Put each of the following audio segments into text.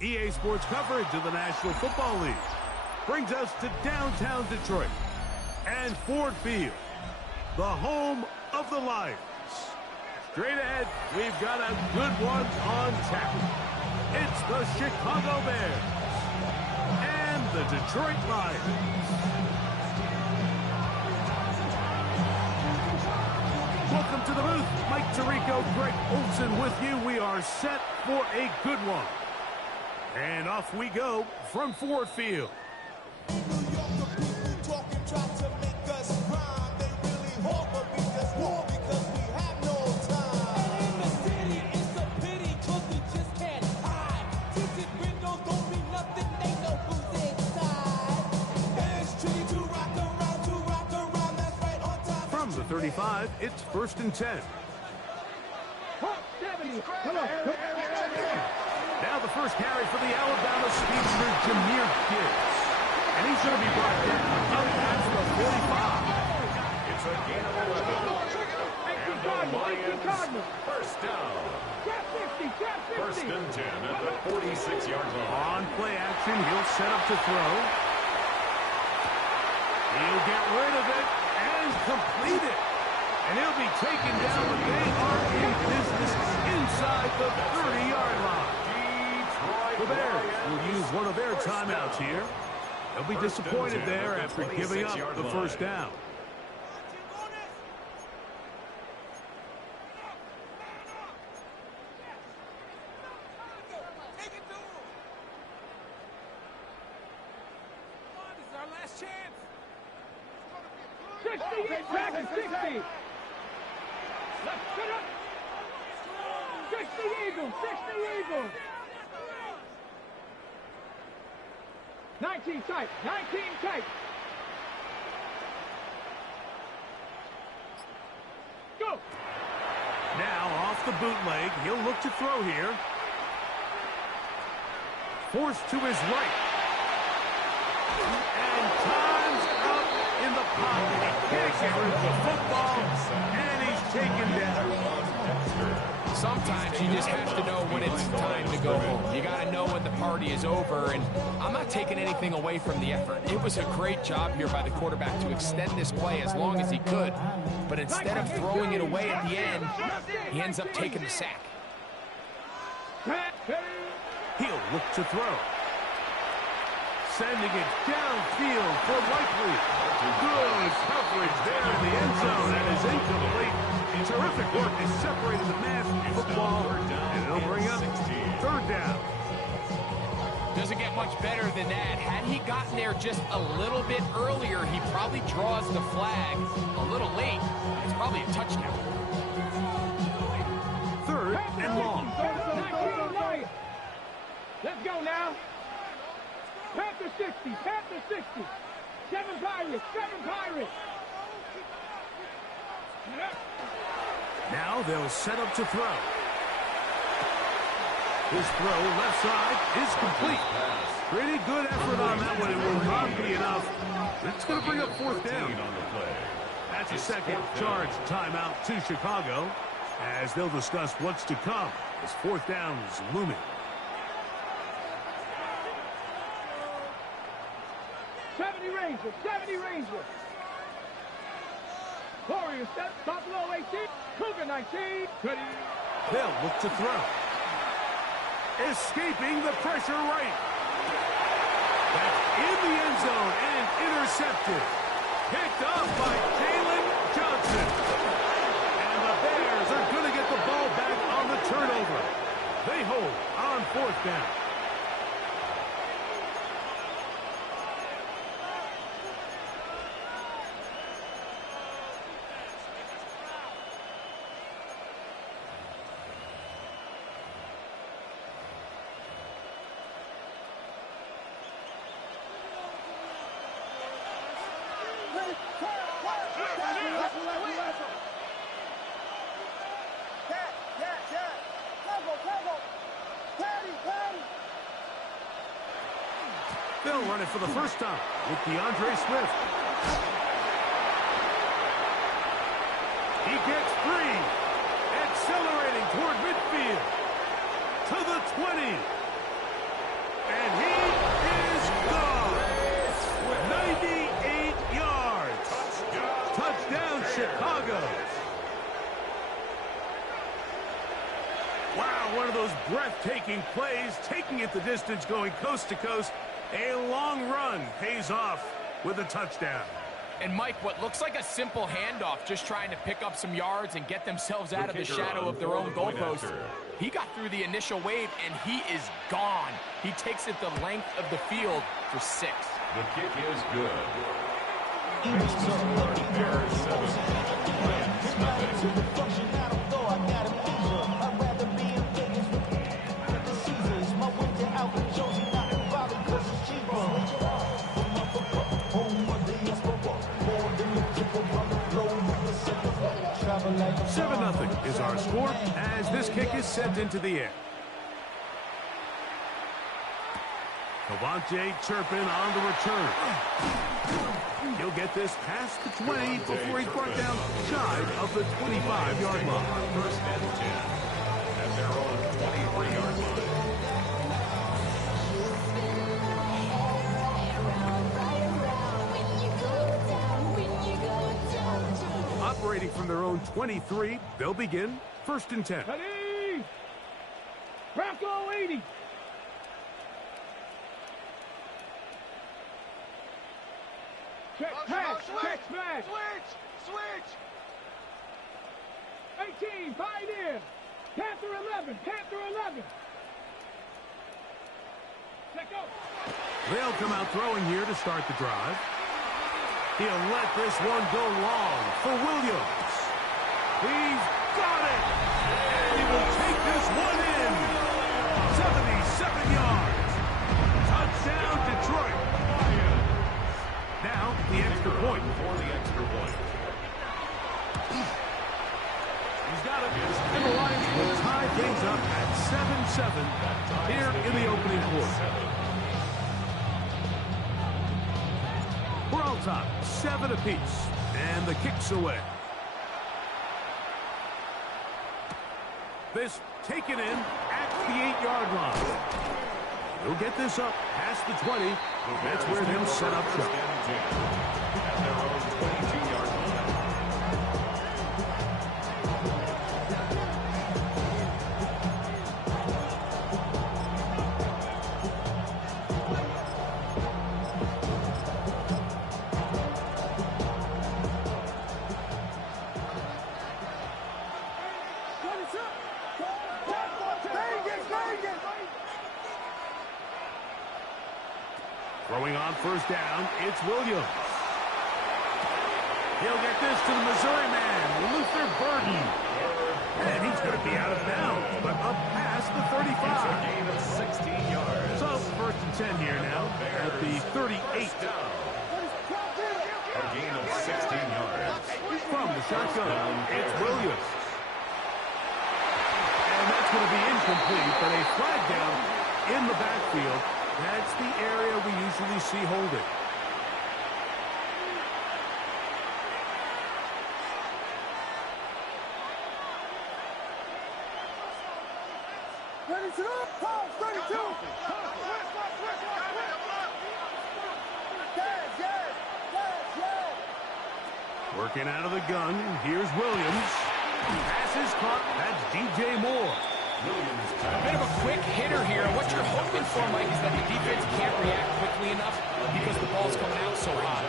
EA Sports coverage of the National Football League brings us to downtown Detroit and Ford Field, the home of the Lions. Straight ahead, we've got a good one on tap. It's the Chicago Bears and the Detroit Lions. Welcome to the booth. Mike Tirico, Greg Olsen with you. We are set for a good one. And off we go from Ford Field. From the 35, it's 1st and 10. Now the first carry for the Alabama speedster, Jahmyr Gibbs. And he's going to be brought down up past the 45. It's a gain of 11. And the Lions first down. First and 10 at the 46-yard line. On play action, he'll set up to throw. He'll get rid of it and complete it. And he'll be taken down, but they are in business inside the 30-yard line. The Bears will use one of their timeouts here. They'll be disappointed there after giving up the first down. This is our last chance. 60, back to 60. Let's put up. 60 Eagles, 60 Eagles. 19 tight, 19 tight. Go. Now off the bootleg, he'll look to throw here. Forced to his right. And time's up in the pocket. He can't get rid of the football, and he's taken down. Sometimes you just have to know when it's time to go home. You got to know when the party is over, and I'm not taking anything away from the effort. It was a great job here by the quarterback to extend this play as long as he could, but instead of throwing it away at the end, he ends up taking the sack. He'll look to throw. Sending it downfield for Likely. Good coverage there in the end zone, and is incomplete. Terrific work. They separated the man from the football, and it'll bring up 3rd down. Doesn't get much better than that. Had he gotten there just a little bit earlier, he probably draws the flag. A little late. It's probably a touchdown. 3rd and long. Let's go now. Panther 60, Panther 60. 7 Pirates, 7 Pirates. Now they'll set up to throw. His throw left side is complete. Pretty good effort on that one. It will not be enough. It's going to bring up 4th down. That's a second charge timeout to Chicago as they'll discuss what's to come as 4th down is looming. Ranger, 70 Ranger. Warrior set, Buffalo 18, Cougar 19. Ready. They'll look to throw. Escaping the pressure right. That's in the end zone and intercepted. Picked up by Jalen Johnson. And the Bears are going to get the ball back on the turnover. They hold on 4th down. They'll run it for the first time with DeAndre Swift. He gets free, accelerating toward midfield to the 20. And he is gone. 98 yards. Touchdown, Chicago. Wow, one of those breathtaking plays, taking it the distance, going coast to coast. A long run pays off with a touchdown. And Mike, what looks like a simple handoff, just trying to pick up some yards and get themselves out of the shadow of their own goalpost. He got through the initial wave, and he is gone. He takes it the length of the field for 6. The kick is good. Seven 7-0 is our score as this kick is sent into the air. Cavante Turpin on the return. He'll get this past the 20 before he's brought down shy of the 25-yard line. First and 10 at their own 23-yard line. Operating from their own 23, they'll begin first and 10. Ready? Bronco 80. Check pass, check smash. Switch. 18, Pioneer. Panther 11, Panther 11. Check go. They'll come out throwing here to start the drive. He'll let this one go long for Williams. He's got it. And he will take this one in. 77 yards. Touchdown, Detroit. Now, the extra point. For the extra point. He's got it. And the Lions will tie things up at 7-7 here in the opening quarter. We're all top, 7 apiece, and the kick's away. This taken in at the 8-yard line. He'll get this up past the 20. That's where they'll set up shop. At their own 22-yard line. Throwing on first down, it's Williams. He'll get this to the Missouri man, Luther Burden. And he's going to be out of bounds, but up past the 35. It's a gain of 16 yards. So first and 10 here now at the 38. A gain of 16 yards. From the shotgun, it's Williams. And that's going to be incomplete, but a flag down in the backfield. That's the area we usually see holding. Working out of the gun, here's Williams. Pass is caught, that's DJ Moore. A bit of a quick hitter here. What you're hoping for, Mike, is that the defense can't react quickly enough because the ball's coming out so hot.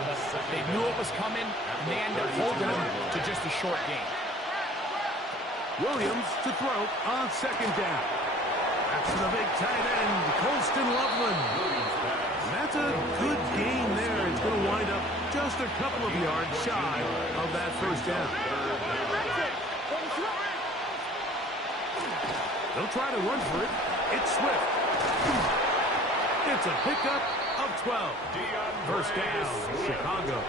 They knew it was coming, and they end up holding them to just a short gain. Williams to throw on second down. That's the big tight end, Colston Loveland. And that's a good gain there. It's going to wind up just a couple of yards shy of that first down. They'll try to run for it. It's Swift. It's a pickup of 12. First down, Chicago.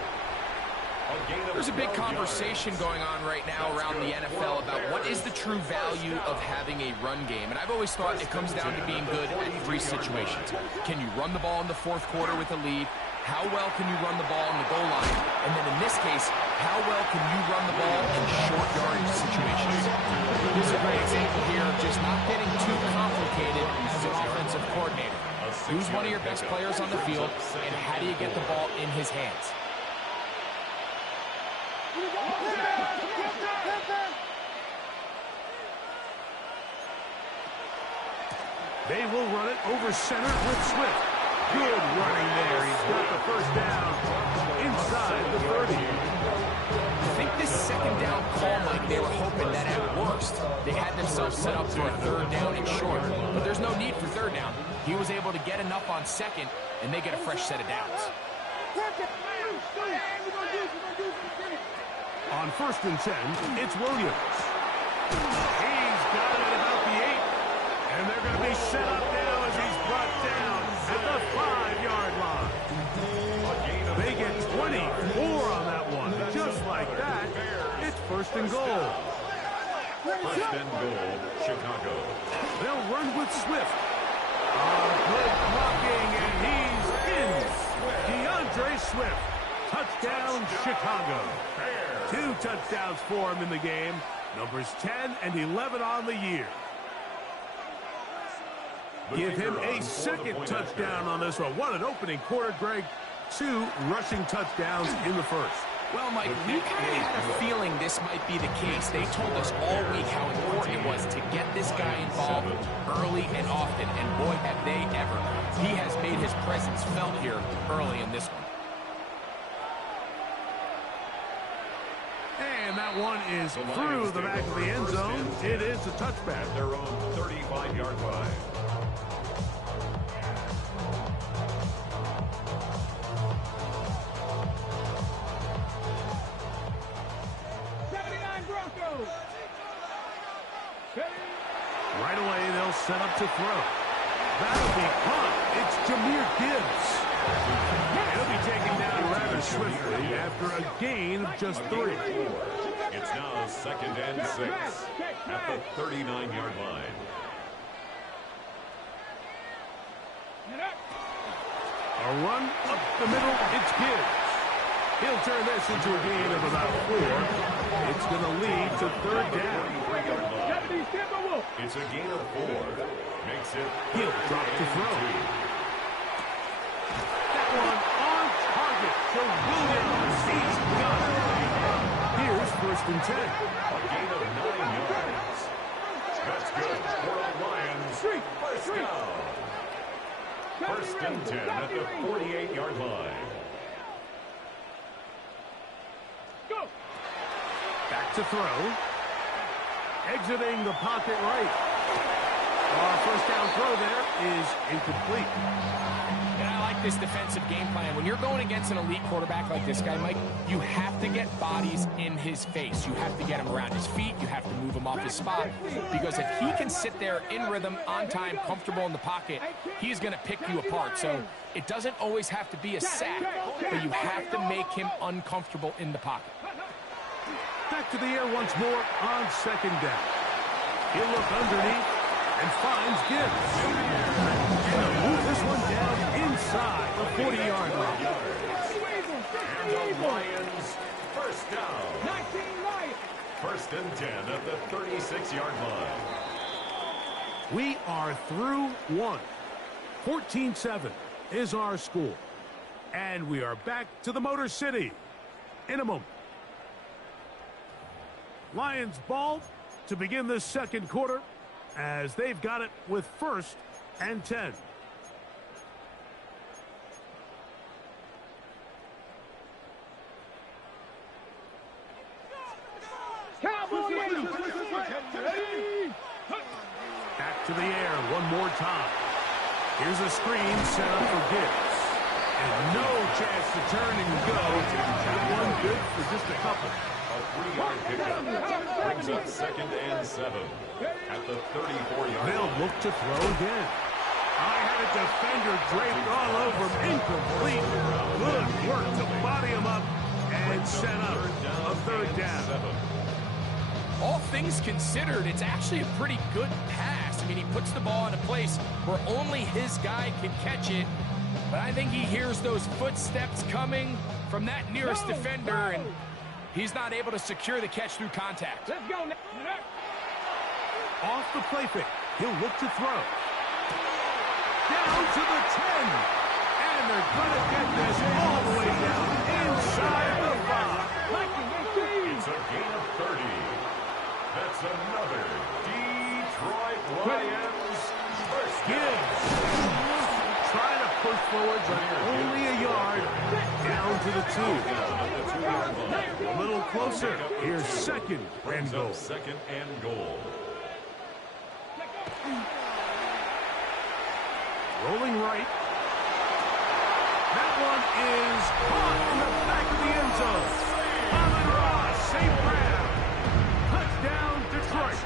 There's a big conversation going on right now around the NFL about what is the true value of having a run game. And I've always thought it comes down to being good at 3 situations. Can you run the ball in the fourth quarter with a lead? how well can you run the ball on the goal line? And then in this case, how well can you run the ball in short yardage situations? This is a great example here of just not getting too complicated as an offensive coordinator. Who's one of your best players on the field, and how do you get the ball in his hands? They will run it over center with Swift. Good running there. He's got the first down inside the 30. I think this second down call, Mike, they were hoping that at worst they had themselves set up for a third down and short. But there's no need for third down. He was able to get enough on second, and they get a fresh set of downs. On 1st and 10, it's Williams. He's got it at about the 8. And they're going to be set up now as he's brought down at the 5-yard line. They get 24 on that one. Just like that, it's 1st and goal. 1st and goal, Chicago. They'll run with Swift. Good blocking, and he's in. DeAndre Swift. Touchdown, Chicago. 2 touchdowns for him in the game. Numbers 10 and 11 on the year. Give him a second touchdown on this one. What an opening quarter, Greg. 2 rushing touchdowns in the first. Well, Mike, we kind of had a feeling this might be the case. They told us all week how important it was to get this guy involved early and often, and boy, have they ever. He has made his presence felt here early in this one. And that one is through the back of the end zone. It is a touchback. Their own 35-yard line. Right away, they'll set up to throw. That'll be caught. It's Jahmyr Gibbs. He'll be taken down rather swiftly after a gain of just 3. It's now 2nd and 6 at the 39-yard line. A run up the middle. It's Gibbs. He'll turn this into a gain of about 4. It's going to lead to 3rd down. It's a gain of 4. Makes it. He'll drop to throw. That one on target for Williams. He's got it. Here's 1st and 10. A gain of 9 yards. That's good for the Lions. First down. 1st and 10 at the 48-yard line. Back to throw. Exiting the pocket right. Our 1st down throw there is incomplete. And I like this defensive game plan. When you're going against an elite quarterback like this guy, Mike, you have to get bodies in his face. You have to get him around his feet. You have to move him off his spot. Because if he can sit there in rhythm, on time, comfortable in the pocket, he's going to pick you apart. So it doesn't always have to be a sack, but you have to make him uncomfortable in the pocket. Back to the air once more on 2nd down. He'll look underneath and finds Gibbs. And he'll move this one down inside the 40-yard line. And the Lions, 1st down. 1st and 10 at the 36-yard line. We are through 1. 14-7 is our score. And we are back to the Motor City in a moment. Lions ball to begin this 2nd quarter as they've got it with 1st and 10. Back to the air one more time. Here's a screen set up for Gibbs. And no chance to turn and go. That one good for just a couple. A 3-yard pickup brings up 2nd and 7 at the 34-yard line. They'll look to throw again. I had a defender draped all over him. Incomplete. Good work to body him up and set up a 3rd down. All things considered, it's actually a pretty good pass. I mean, he puts the ball in a place where only his guy can catch it. But I think he hears those footsteps coming from that nearest defender, and he's not able to secure the catch through contact. Let's go. Off the play fake. He'll look to throw. Down to the 10. And they're going to get this all the way down inside the 5. It's a gain of 30. That's another Detroit Lions first down. Gibbs trying to push forward, but only a yard. Down to the 2. A little closer. Here's second and goal. Second and goal. Rolling right. That one is caught in the back of the end zone. Amon Ross, safe grab. Touchdown, Detroit.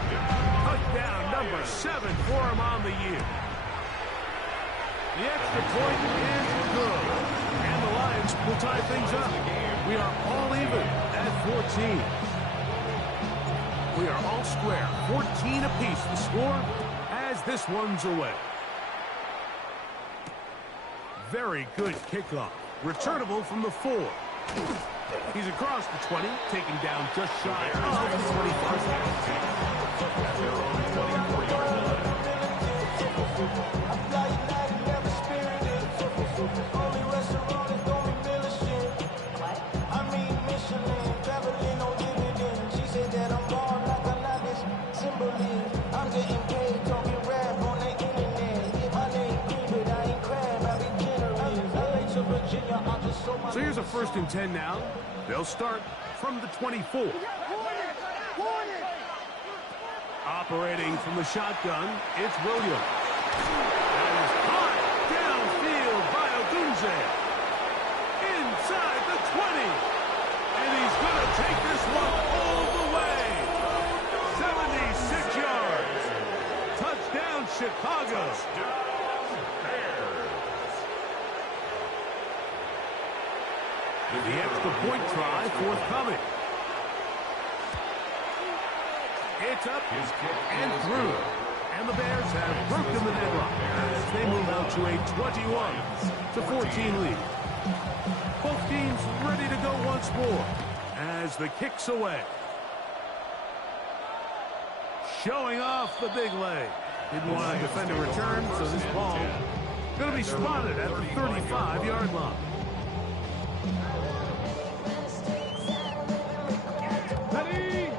Touchdown number 7 for him on the year. The extra point is good. And the Lions will tie things up. We are all even at 14. We are all square. 14 apiece the score as this one's away. Very good kickoff. Returnable from the 4. He's across the 20, taken down just shy of the 25. So here's a 1st and 10 now. They'll start from the 24. Operating from the shotgun, it's Williams. That is caught downfield by Odunze. Inside the 20. And he's going to take this one all the way. 76 yards. Touchdown, Chicago. The extra point try forthcoming. It's up and through. And the Bears have broken the deadlock as they move out to a 21-14 lead. Both teams ready to go once more as the kick's away. Showing off the big leg. Didn't want to defend a return, so this ball going to be spotted at the 35-yard line. Ready?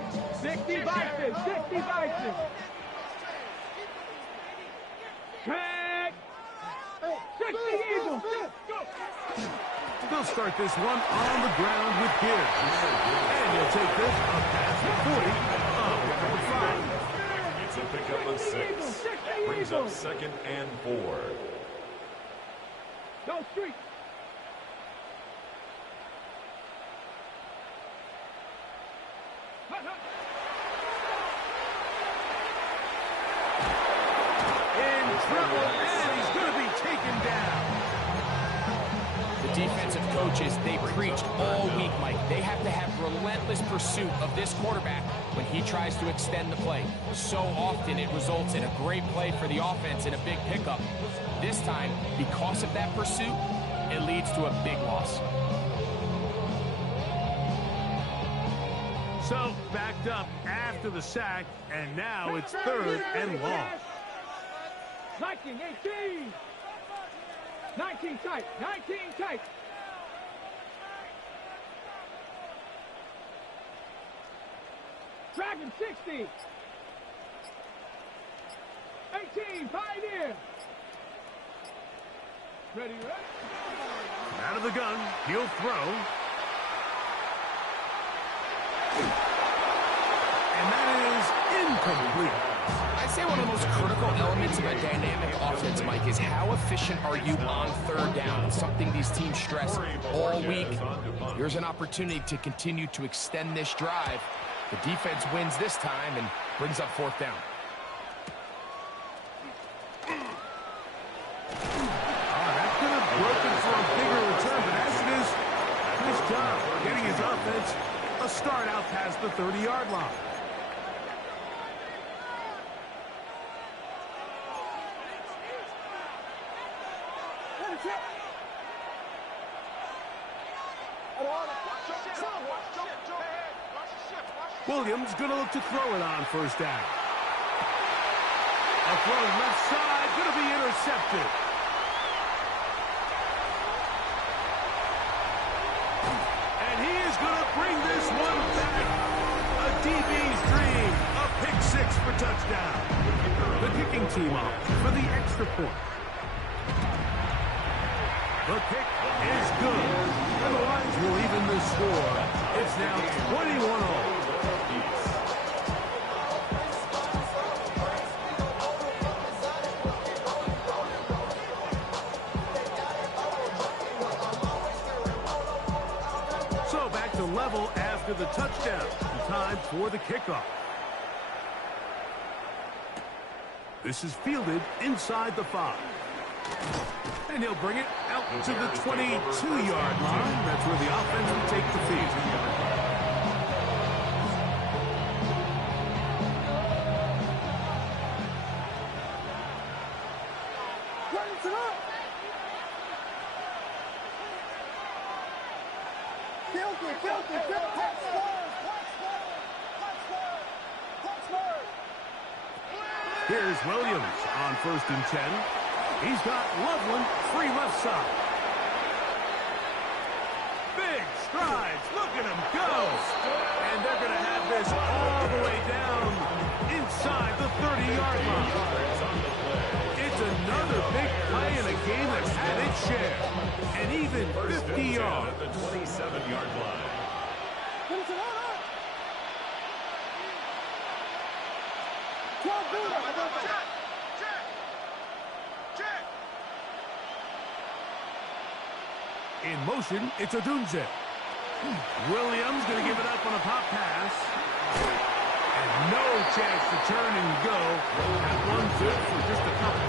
60 Vikings, 60 Vikings. Track. 60 Eagles. They'll start this one on the ground with Gibbs. And he'll take this up past the 40 of number 5. It's a pickup of 6. Brings up 2nd and 4. Go street. In trouble, and he's going to be taken down. The defensive coaches, they preached all week, Mike. They have to have relentless pursuit of this quarterback when he tries to extend the play. So often it results in a great play for the offense and a big pickup. This time, because of that pursuit, it leads to a big loss. So, backed up after the sack, and now it's 3rd and long. 19, 18. 19 tight, 19 tight. Dragon 60. 18, Pioneer. Ready, ready. Out of the gun, he'll throw. And that is incomplete. I'd say one of the most critical elements of a dynamic offense, Mike, is how efficient are you on 3rd down? It's something these teams stress all week. Here's an opportunity to continue to extend this drive. The defense wins this time and brings up 4th down. That could have broken for a bigger return, but as it is, nice job getting his offense a start out past the 30-yard line. Williams going to look to throw it on first down. A throw left side, going to be intercepted. And he is going to bring this one back. A DB's dream. A pick six for touchdown. The kicking team off for the extra point. The kick is good. And the Lions will even the score. It's now 21-all. So back to level after the touchdown. Time for the kickoff. This is fielded inside the 5. And he'll bring it out to the 22-yard line. That's where the offense will take the field. Here's Williams on 1st and 10. He's got Loveland free left side. Big strides. Look at him go. And they're going to have this all the way down inside the 30-yard line. It's another big play in a game that's had its share. And even 50 yards. At the 27-yard line. In motion, it's Odunze. Williams going to give it up on a pop pass. And no chance to turn and go. That one good for just a couple.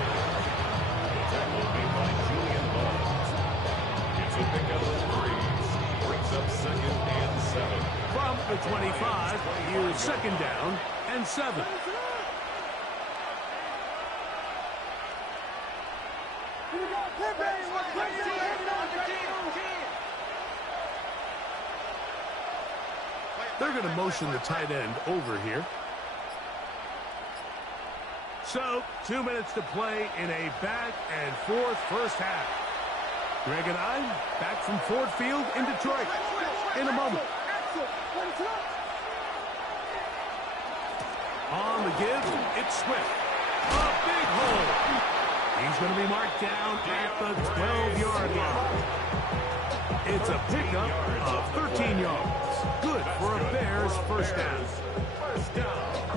That will be by Julian Bugs. It's a pickup of 3. Brings up 2nd and 7. From the 25, here's 2nd down and 7. They're going to motion the tight end over here. So, 2 minutes to play in a back-and-forth first half. Greg and I back from Ford Field in Detroit in a moment. On the give, it's Swift. A big hole. He's going to be marked down at the 12-yard line. It's a pickup of 13 yards. Good for a Bears first down.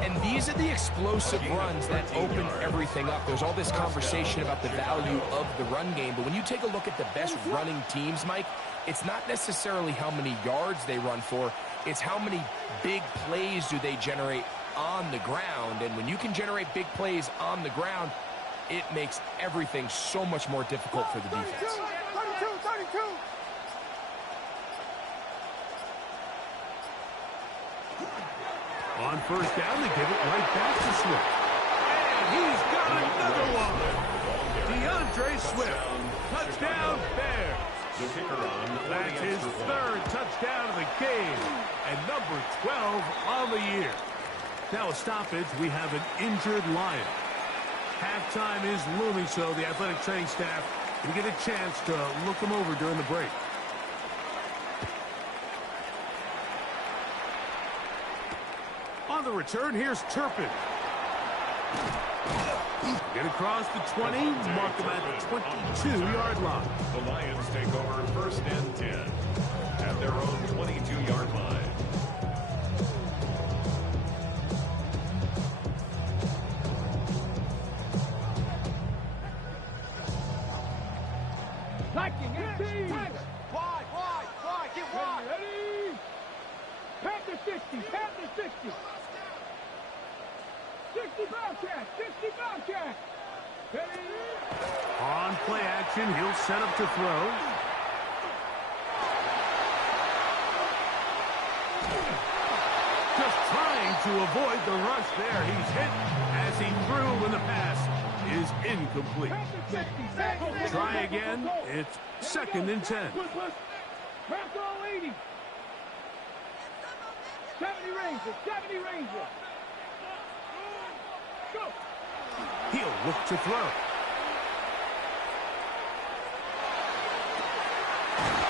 And these are the explosive runs that open everything up. There's all this conversation about the value of the run game, but when you take a look at the best running teams, Mike, it's not necessarily how many yards they run for, it's how many big plays do they generate on the ground. And when you can generate big plays on the ground, it makes everything so much more difficult for the defense. 32. On first down, they give it right back to Swift. And he's got another one. DeAndre Swift. Touchdown, Bears. That's his 3rd touchdown of the game. And number 12 on the year. Now a stoppage, we have an injured Lion. Halftime is looming, so the athletic training staff will get a chance to look him over during the break. On the return, here's Turpin. Get across the 20, mark him at the 22-yard line. The Lions take over 1st and 10 at their own 22-yard line. Wide, get wide. Ready? Panther 60, Panther 60. 60 Bobcat. Ready? On play action, he'll set up to throw. Just trying to avoid the rush there. He's hit as he threw when the pass is incomplete. Try again. It's 2nd and 10. 80. 70 Ranger, 70 Ranger. Go. He'll look to throw.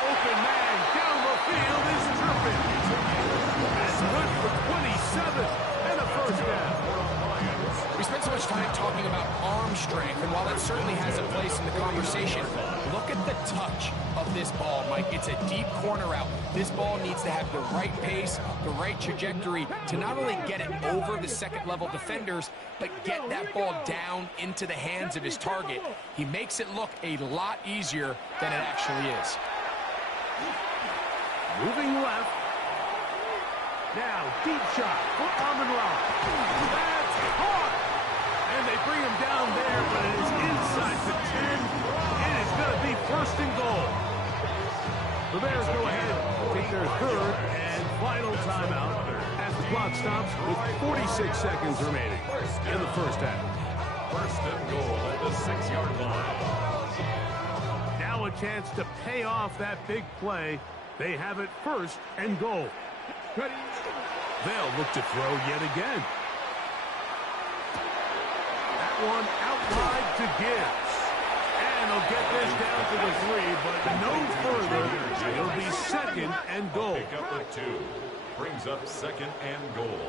Open man down the field is tripping. That's good for 27 and a first down. We spent so much time talking about arm strength, and while that certainly has a place in the conversation, look at the touch of this ball, Mike. It's a deep corner route. This ball needs to have the right pace, the right trajectory to not only get it over the second-level defenders, but get that ball down into the hands of his target. He makes it look a lot easier than it actually is. Moving left. Now, deep shot for Amon-Ra. That's hard. And they bring him down there, but it is inside the 10. It is going to be first and goal. The Bears go ahead, take their third and final timeout as the clock stops with 46 seconds remaining in the first half. First and goal at the 6-yard line. Now a chance to pay off that big play. They have it first and goal. They'll look to throw yet again. That one out wide to Gibbs. And they'll get this down to the 3, but no further. It'll be second and goal. Pick up with 2. Brings up second and goal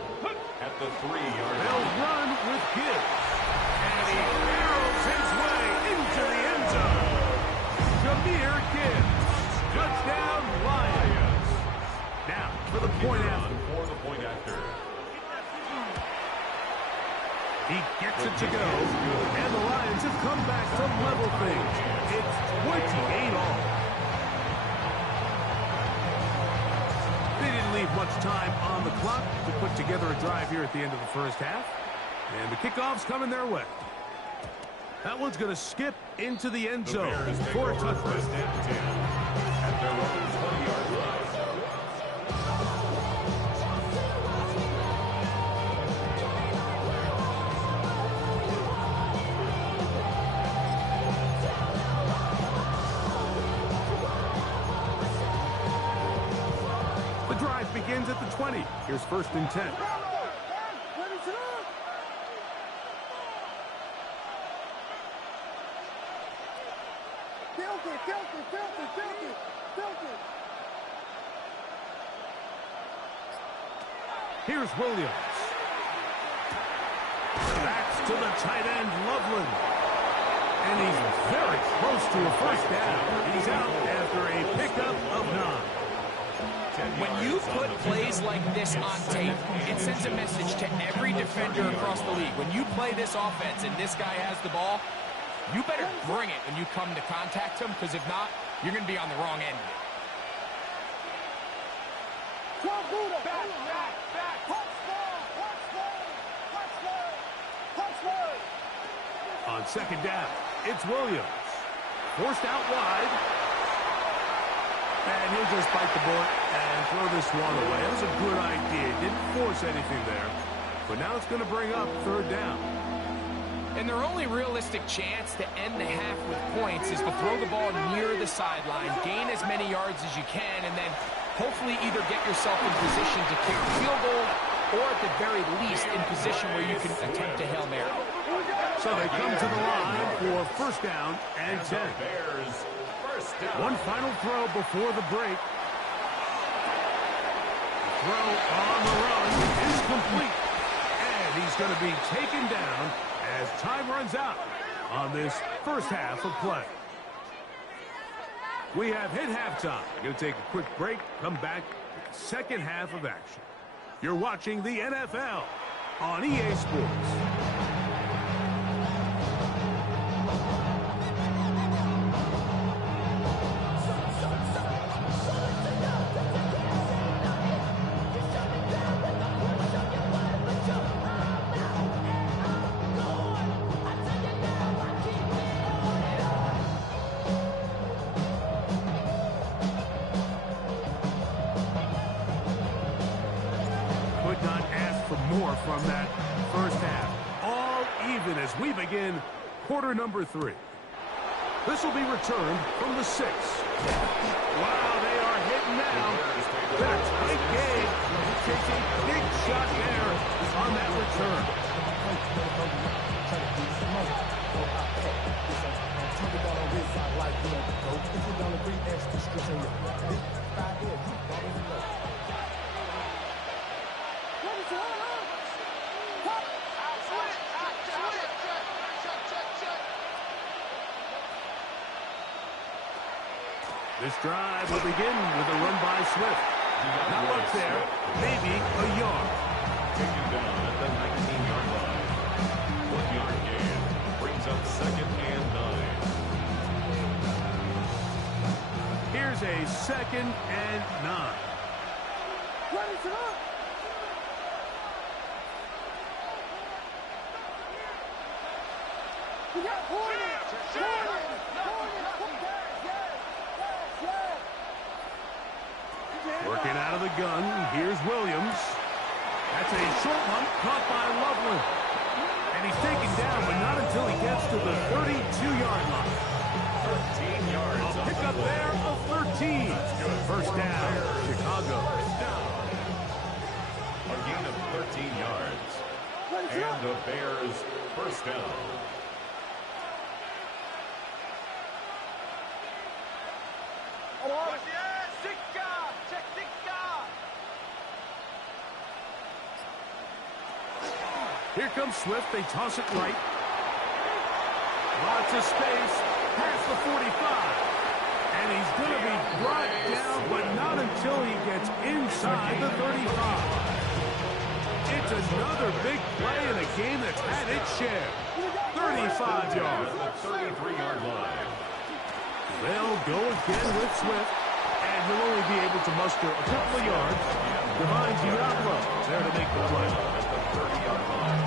at the 3-yard line. They'll run with Gibbs. And he barrels his way into the end zone. Jahmyr Gibbs. Touchdown, Lions. Now, for the point after. For the point after. He gets it to go, and the Lions have come back to level things. It's 28 all. They didn't leave much time on the clock to put together a drive here at the end of the first half, and the kickoff's coming their way. That one's going to skip into the end zone for a touchdown. First and 10 at their own 20-yard line. Begins at the 20. Here's first and 10. Here's Williams. Backs to the tight end, Loveland. And he's very close to a first down. He's out after a pickup of 9. When you put plays like this on tape, it sends a message to every defender across the league. When you play this offense and this guy has the ball, you better bring it when you come to contact him, because if not, you're going to be on the wrong end of it. On second down, it's Williams. Forced out wide. And he'll just bite the bullet and throw this one away. That was a good idea. Didn't force anything there. But now it's going to bring up third down. And their only realistic chance to end the half with points is to throw the ball near the sideline, gain as many yards as you can, and then hopefully either get yourself in position to kick a field goal or at the very least in position where you can attempt a Hail Mary. So they come to the line for first down and 10. One final throw before the break. Throw on the run is complete. And he's going to be taken down as time runs out on this first half of play. We have hit halftime. We're going to take a quick break, come back with the second half of action. You're watching the NFL on EA Sports. More from that first half. All even as we begin quarter number 3. This will be returned from the 6. Wow, they are hitting now. Been a tight game. He takes a big shot there on that return. This drive will begin with a run by Swift. Not much there, maybe a yard. Taken down at the 19-yard line. 1-yard gain brings up 2nd and 9. Here's a 2nd and 9. Working out of the gun, here's Williams. That's a short one, caught by Loveland. And he's taken down, but not until he gets to the 32-yard line. 13 yards. A pickup there of 13. First down, Chicago. A gain of 13 yards. And the Bears first down. Here comes Swift. They toss it right. Lots of space. Past the 45. And he's going to be brought down, but not until he gets inside the 35. It's another big play in a game that's had its share. 35 yards. The 33-yard line. They'll go again with Swift. And he'll only be able to muster a couple of yards. Divine Diablo there to make the play. At the 30-yard line.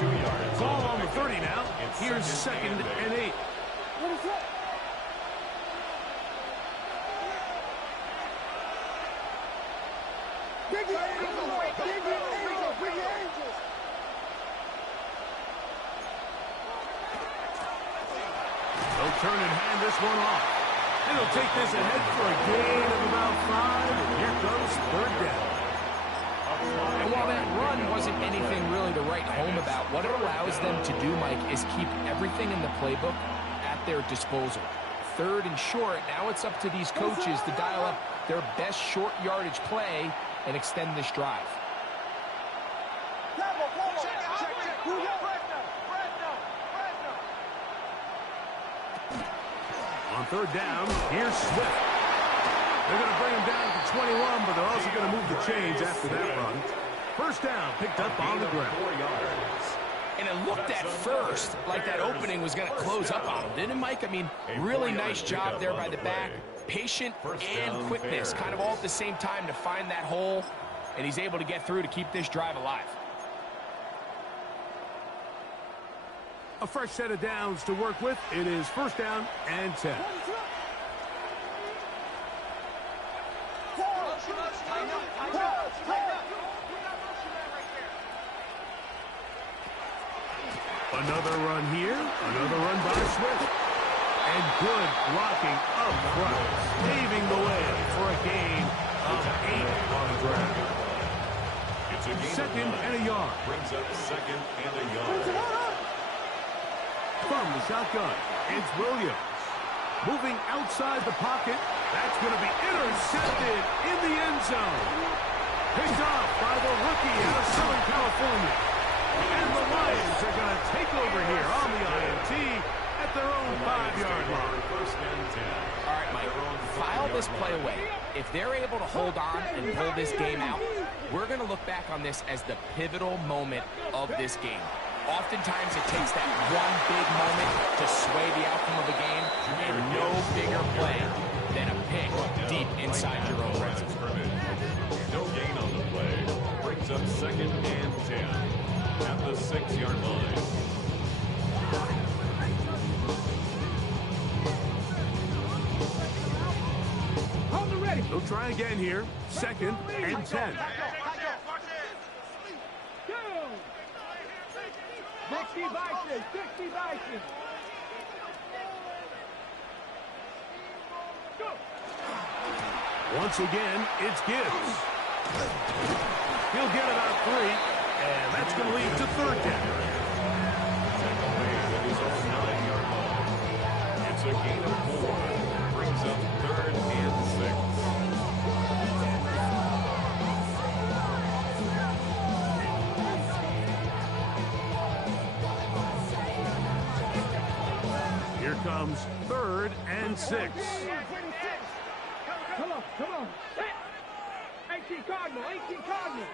2 yards. Ball on the 30 now. Here's 2nd and 8. They'll turn and hand this one off. And he'll take this ahead for a gain of about 5. And here comes 3rd down. And while that run wasn't anything really to write home about, what it allows them to do, Mike, is keep everything in the playbook at their disposal. 3rd and short, now it's up to these coaches to dial up their best short yardage play and extend this drive. On 3rd down, here's Swift. They're going to bring him down to 21, but they're also going to move the chains after that run. First down, picked up on the ground. 4 yards. And it looked at first like that opening was going to close up on him, didn't it, Mike? I mean, really nice job there by the back. Patient and quickness, kind of all at the same time to find that hole, and he's able to get through to keep this drive alive. A fresh set of downs to work with. It is 1st down and 10. Another run here. Another run by Swift. And good blocking up front, paving the way for a gain of 8 on the ground. It's a gain 2nd and a yard. Brings up 2nd and a yard. From the shotgun, it's Williams. Moving outside the pocket. That's going to be intercepted in the end zone. Picked off by the rookie out of Southern California. And the Lions are going to take over here on the INT at their own 5-yard line. First and 10. All right, Mike, file this play away. If they're able to hold on and pull this game out, we're going to look back on this as the pivotal moment of this game. Oftentimes, it takes that one big moment to sway the outcome of a game, and no bigger play than a pick deep inside your own red zone. No gain on the play. Brings up 2nd and 10 at the 6-yard line. Hold it ready. They'll try again here. 2nd and 10. 60 Vikings, 60 Vikings. Once again, it's Gibbs. He'll get about 3, and that's going to lead to third down. It's a gain of 4. Brings up 3rd and 6. Here comes 3rd and 6. Come on, come on. 18 Cardinal, 18 Cardinal.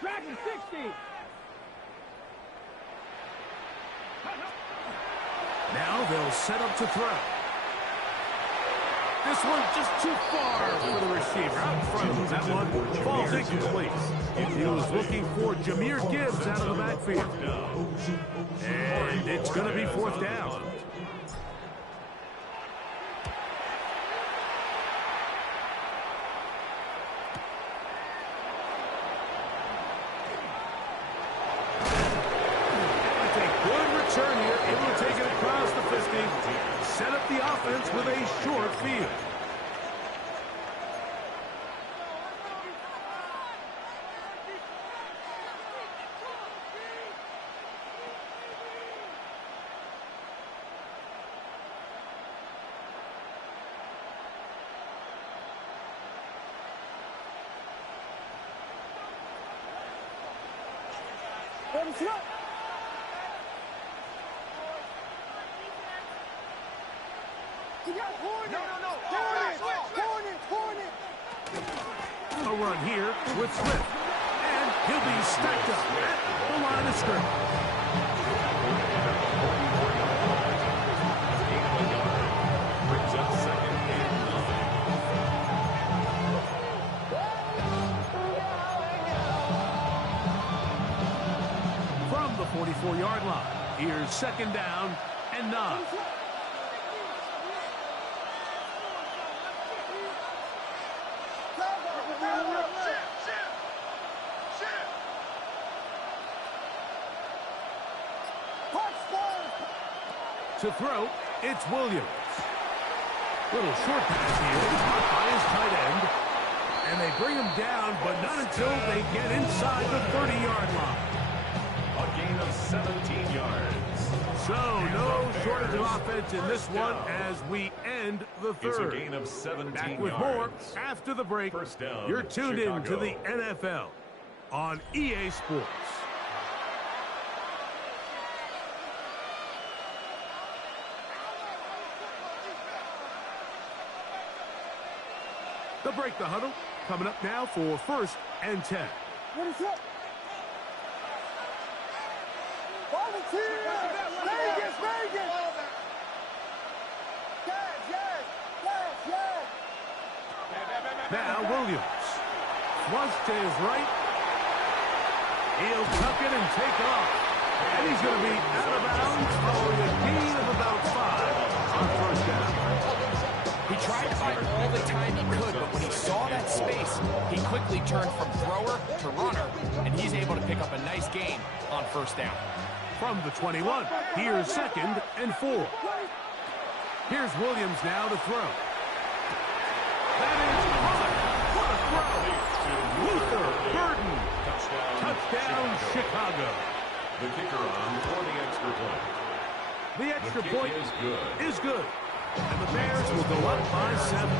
Dragon 60. Now they'll set up to throw. This one just too far for the receiver. Out in front of him. That one falls incomplete. He was looking for Jahmyr Gibbs out of the backfield. And it's going to be 4th down. Set up the offense with a short field. A run here with Swift. And he'll be stacked up at the line of scrimmage. Brings up 2nd and 9. From the 44-yard line, here's 2nd down and 9. To throw, it's Williams. Little short pass here, caught by his tight end. And they bring him down, but not until they get inside the 30-yard line. A gain of 17 yards. So, no shortage of offense in this one as we end the 3rd. It's a gain of 17 Back with yards. more after the break. First down, You're tuned Chicago. in to the NFL on EA Sports. They'll break the huddle. Coming up now for 1st and 10. What is up? Volunteer! Vegas, Vegas! Yes. Now Williams. Flush to his right. He'll tuck it and take off. And he's going to be out of bounds following a gain of about 5 on 1st down. He tried to buy all the time he could, but when he saw that space, he quickly turned from thrower to runner, and he's able to pick up a nice gain on 1st down. From the 21, here's 2nd and 4. Here's Williams now to throw. That is caught. What a throw. Luther Burden. Touchdown, Chicago. The kicker on for the extra point. The extra point is good. And the Bears will go up by 7.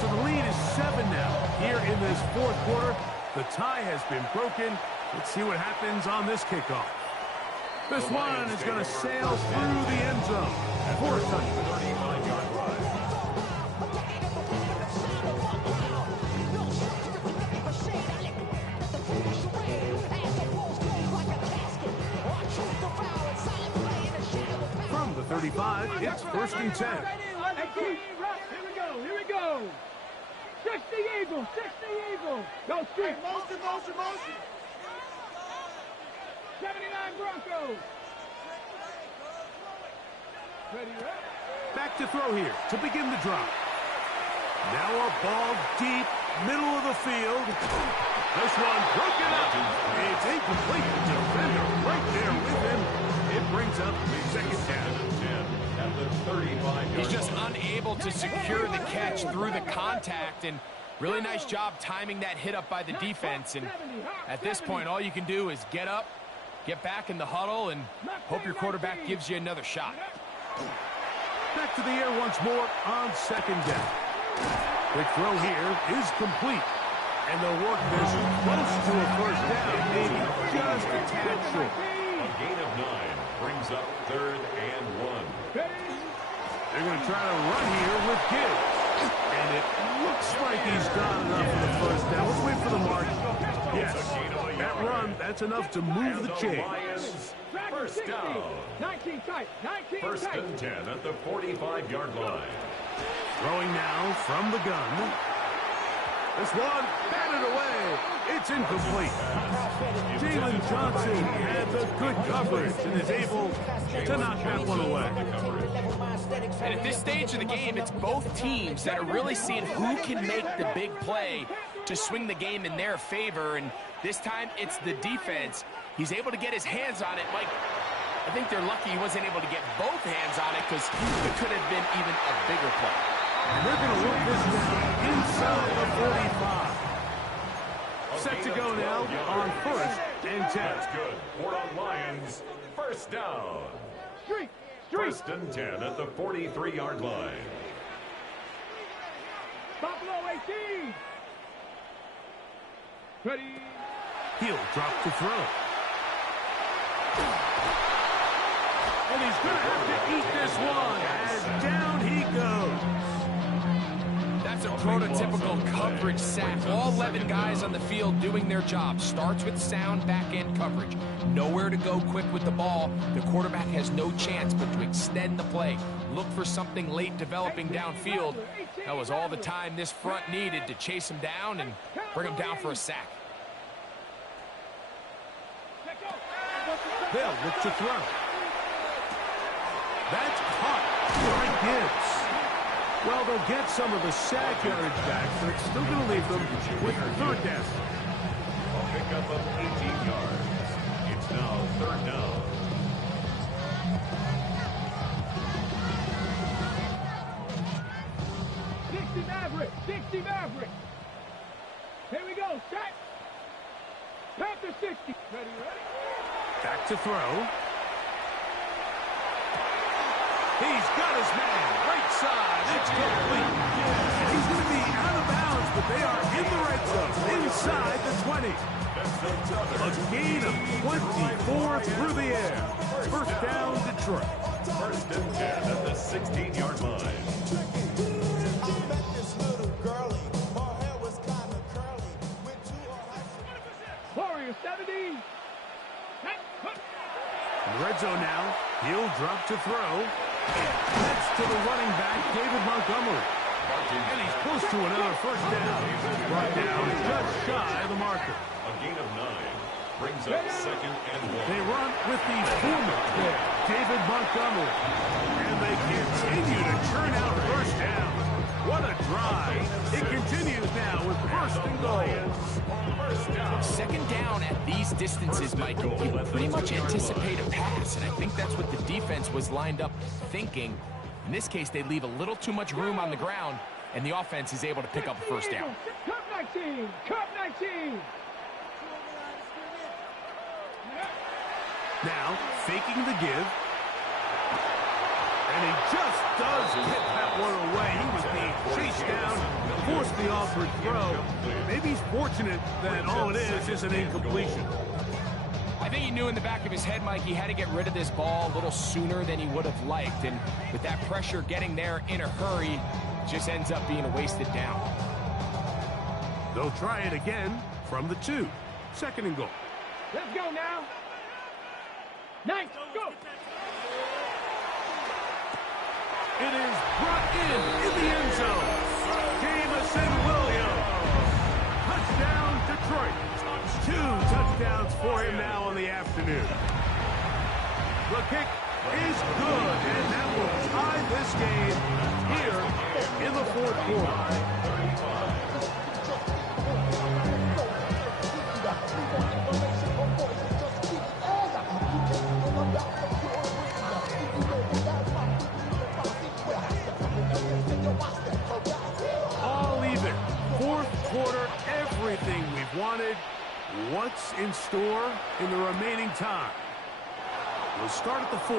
So the lead is 7 now. Here in this 4th quarter, the tie has been broken. Let's see what happens on this kickoff. This one is going to sail through the end zone for a touchdown. 35-yard run. From the 35, it's 1st and 10. Here we go. 60 Eagles, 60 Eagles. Go, Steve. Motion. 79 Broncos. Ready, right? Back to throw here to begin the drive. Now a ball deep, middle of the field. This one broken up. It's incomplete. Defender right there with him. It brings up 2nd down. the 35-yard He's just line. unable to secure the catch through the contact, and really nice job timing that hit up by the defense. And at this point, all you can do is get up, get back in the huddle, and hope your quarterback gives you another shot. Back to the air once more on second down. The throw here is complete. And they'll work this close to a first down, maybe just a tad short. A gain of 9 brings up 3rd and 1. They're going to try to run here with Gibbs. And it looks like he's got enough for the first down. Let's wait for the mark. Yes, that run, that's enough to move the chains. First down. 19 tight. 19 First tight. and 10 at the 45-yard line. Throwing now from the gun. This one, batted away. It's incomplete. Jalen Johnson had the good coverage and is able to knock that one away. And at this stage of the game, it's both teams that are really seeing who can make the big play to swing the game in their favor. And this time, it's the defense. He's able to get his hands on it. Mike, I think they're lucky he wasn't able to get both hands on it because it could have been even a bigger play. And they're going to work this down inside the 45. Set to go now on 1st and 10. That's good. Fort on Lions. First down. Street. First and 10 at the 43-yard line. Buffalo 18. Ready. He'll drop to throw. And he's going to have to eat this one as down he goes. That's a prototypical coverage sack. All 11 guys on the field doing their job. Starts with sound back-end coverage. Nowhere to go quick with the ball. The quarterback has no chance but to extend the play. Look for something late developing downfield. That was all the time this front needed to chase him down and bring him down for a sack. They'll look to throw. That's caught by Gibbs. Well, they'll get some of the sack yardage back, but it's still going to leave them with 3rd down. A pickup of 18 yards. It's now 3rd down. Dixie Maverick. Here we go. Set. Panther 60. Ready. Back to throw. He's got his man. Right side. It's complete. He's going to be out of bounds, but they are in the red zone. Inside the 20. A gain of 24 through the air. First down, Detroit. First and 10 at the 16-yard line. Warrior 70. Red zone now. He'll drop to throw. That's to the running back, David Montgomery. And he's close to another first down. Brought down just shy of the marker. A gain of 9 brings up 2nd and 1. They run with the former David Montgomery. And they continue to churn out first down. What a drive. It continues now with 1st and goal. First down. 2nd down at these distances, Mike, you pretty much anticipate a pass, and I think that's what the defense was lined up thinking. In this case, they leave a little too much room on the ground, and the offense is able to pick up a first down. Cup 19. Cup 19. Now, faking the give. And he just does hit that one away. He was being chased down, forced the offered throw. Maybe he's fortunate that all it is an incompletion. I think he knew in the back of his head, Mike, he had to get rid of this ball a little sooner than he would have liked. And with that pressure getting there in a hurry, it just ends up being a wasted down. They'll try it again from the 2. 2nd and goal. Let's go now. Nice. Go. It is brought in the end zone. Jamison Williams. Touchdown, Detroit. 2 touchdowns for him now on the afternoon. The kick is good, and that will tie this game here in the 4th quarter. everything we've wanted. What's in store in the remaining time? We'll start at the 4.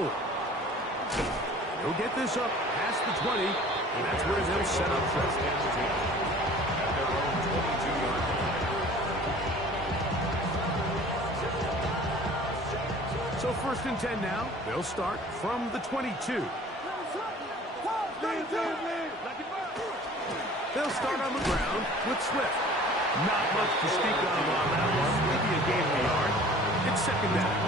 He'll get this up past the 20, and that's where they'll set up first. At their own 22-yard line. So 1st and 10 now. They'll start from the 22. They'll start on the ground with Swift. Not much to speak of on that one. Maybe a gain of a yard. It's 2nd down.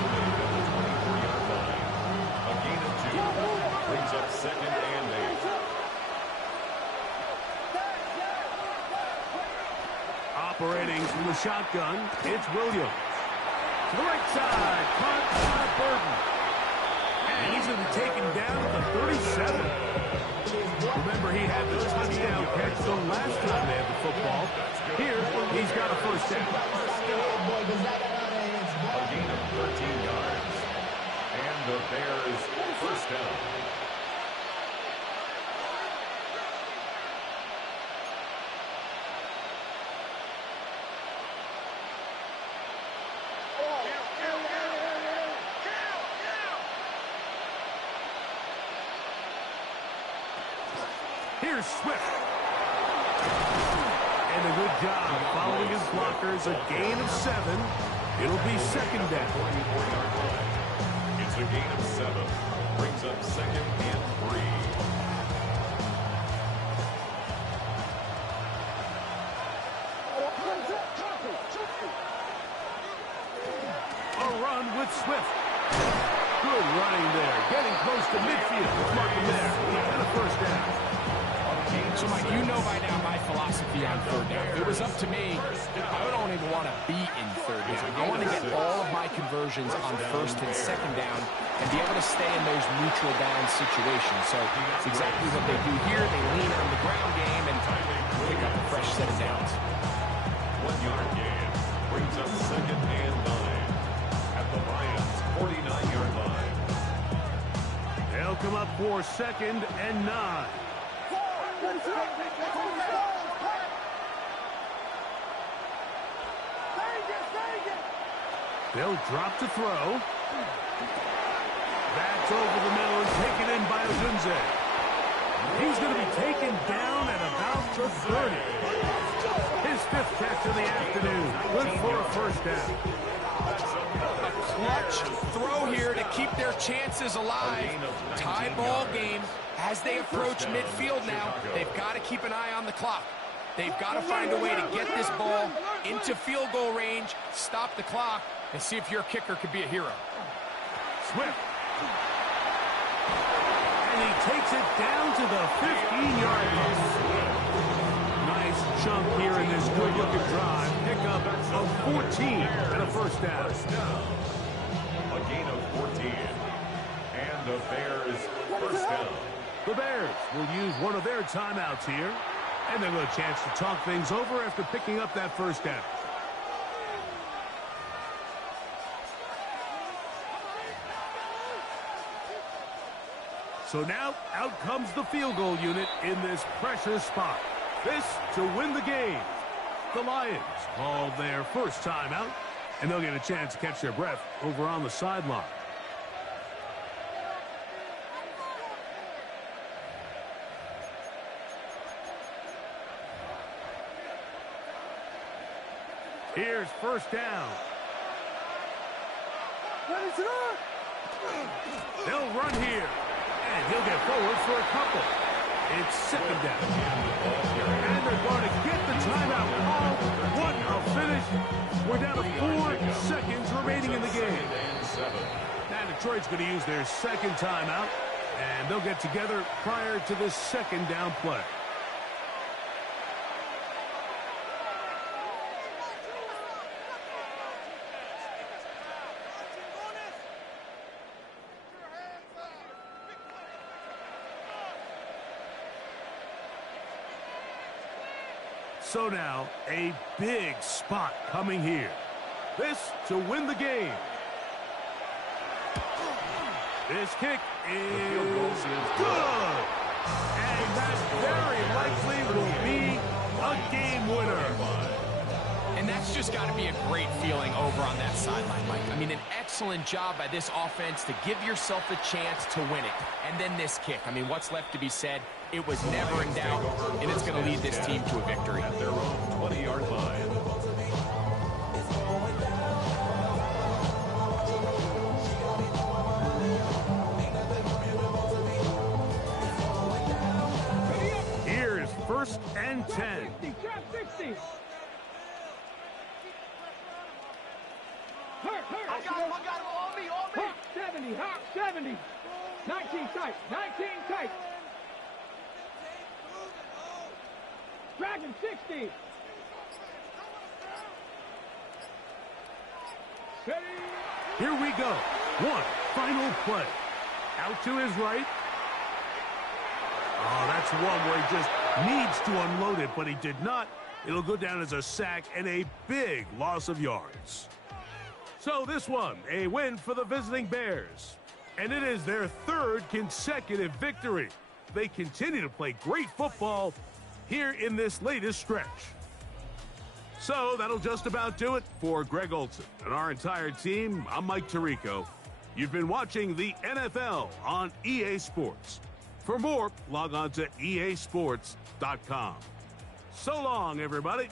A gain of 2 brings up 2nd and 8. Operating from the shotgun, it's Williams. To the right side, caught by Burton. And he's going to be taken down at the 37. Remember, he had the touchdown catch the last time they had the football. Here, he's got a 1st down. A gain of 13 yards. And the Bears 1st down. Here's Swift. And a good job following his blockers. A gain of 7. It'll be 2nd down. 24-yard line. It's a gain of 7. Brings up 2nd and 3. A run with Swift. Good running there. Getting close to midfield. Mark him there. And a 1st down. So, Mike, you know by now my philosophy on 3rd down. If it was up to me, I don't even want to be in 3rd down. I want to get all of my conversions on 1st and 2nd down and be able to stay in those neutral down situations. So it's exactly what they do here. They lean on the ground game and pick up a fresh set of downs. 1-yard gain brings up 2nd and 9 at the Lions' 49-yard line. They'll come up for 2nd and 9. They'll drop to throw. That's over the middle and taken in by Odunze. He's going to be taken down at about the 30. His 5th catch of the afternoon. Good for a 1st down. A clutch throw here to keep their chances alive. Tie ball game. As they approach midfield now, they've got to keep an eye on the clock. They've got to find a way to get this ball into field goal range, stop the clock, and see if your kicker could be a hero. Swift. And he takes it down to the 15-yard line. Nice chunk here in this good-looking drive. Pickup of 14 and a 1st down. A gain of 14. And the Bears 1st down. The Bears will use one of their timeouts here. And they'll have a chance to talk things over after picking up that 1st down. So now, out comes the field goal unit in this pressure spot. This to win the game. The Lions called their 1st timeout, and they'll get a chance to catch their breath over on the sideline. Here's 1st down. They'll run here. And he'll get forward for a couple. It's 2nd down. And they're going to get the timeout called. What a finish. We're down to 4 seconds remaining in the game. Now Detroit's going to use their 2nd timeout. And they'll get together prior to this 2nd down play. So now, a big spot coming here. This to win the game. This kick is good. And that very likely will be a game winner. just got to be a great feeling over on that sideline, Mike. I mean, an excellent job by this offense to give yourself a chance to win it. And then this kick. I mean, what's left to be said? It was never in doubt, and it's going to lead this team to a victory. At their own 20-yard line. Here's 1st and 10. 60, trap 60. Hurt. I got him, on me. Hawk 70, Hawk 70. 19 tight, 19 tight. Dragon 60. Ready. Here we go. One final play. Out to his right. Oh, that's one where he just needs to unload it, but he did not. It'll go down as a sack and a big loss of yards. So this one, a win for the visiting Bears. And it is their 3rd consecutive victory. They continue to play great football here in this latest stretch. So that'll just about do it for Greg Olson and our entire team. I'm Mike Tirico. You've been watching the NFL on EA Sports. For more, log on to easports.com. So long, everybody.